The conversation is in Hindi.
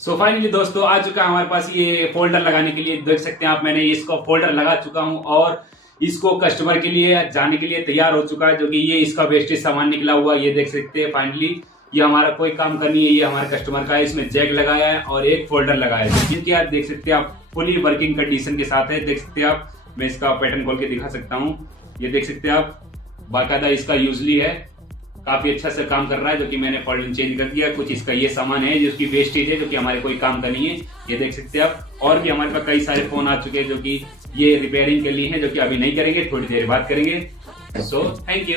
सो फाइनली दोस्तों आ चुका है हमारे पास ये फोल्डर लगाने के लिए। देख सकते हैं आप, मैंने इसको फोल्डर लगा चुका हूं और इसको कस्टमर के लिए जाने के लिए तैयार हो चुका है, जो कि ये इसका वेस्टेज सामान निकला हुआ ये देख सकते हैं। फाइनली ये हमारा कोई काम का नहीं है, ये हमारे कस्टमर का है। इसमें जैक लगाया है और एक फोल्डर लगाया है, जिनकी आप देख सकते हैं आप फुली वर्किंग कंडीशन के साथ है। देख सकते हैं आप, मैं इसका पैटर्न खोल के दिखा सकता हूँ। ये देख सकते हैं आप, बाकायदा इसका यूजली है, काफी अच्छा से काम कर रहा है। जो कि मैंने फोल्डर चेंज कर दिया। कुछ इसका ये सामान है जिसकी वेस्टेज है, जो कि हमारे कोई काम का नहीं है। ये देख सकते हैं आप, और भी हमारे पास कई सारे फोन आ चुके हैं जो कि ये रिपेयरिंग के लिए हैं, जो कि अभी नहीं करेंगे, थोड़ी देर बाद करेंगे। So thank you.